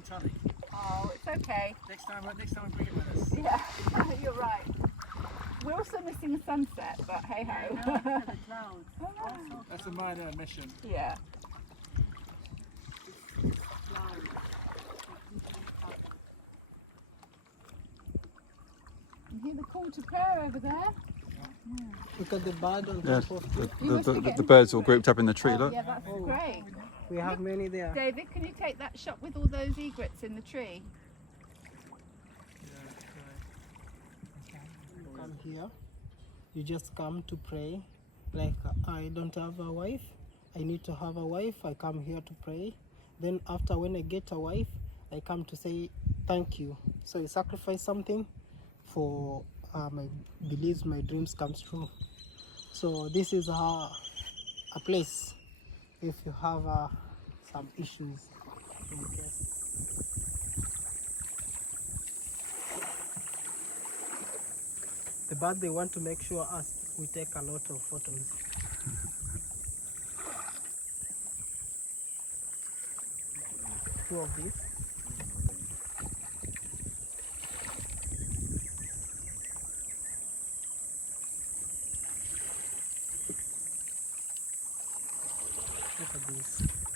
and tonic. Oh, it's okay. Next time we bring it with us. Yeah, you're right. We're also missing the sunset, but hey ho. The clouds. That's a minor mission. Yeah. Clouds. You hear the call to prayer over there? Look at the bird on Yeah, top of it. the birds all grouped up in the tree, Oh, look. yeah, that's great. We have many there. David, can you take that shot with all those egrets in the tree? You come here, you just come to pray. Like, I don't have a wife, I need to have a wife, I come here to pray. Then after, when I get a wife, I come to say thank you. So you sacrifice something for my beliefs, my dreams comes true. So this is a place if you have some issues. Okay. The bird, they want to make sure us we take a lot of photos. Two of these. Look at this.